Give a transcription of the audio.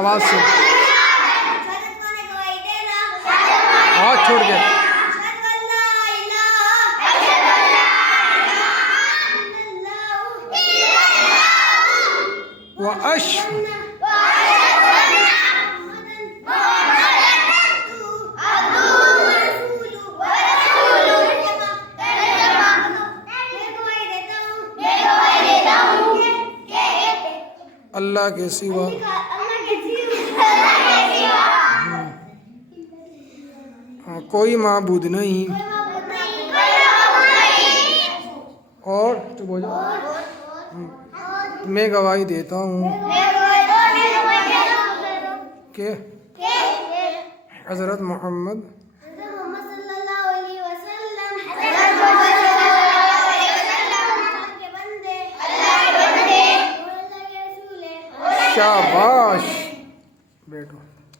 آواز سے ہاتھ چھوڑ کے اللہ کے سوا کوئی معبود نہیں اور میں گواہی دیتا ہوں کہ حضرت محمد شاباش بیٹھو.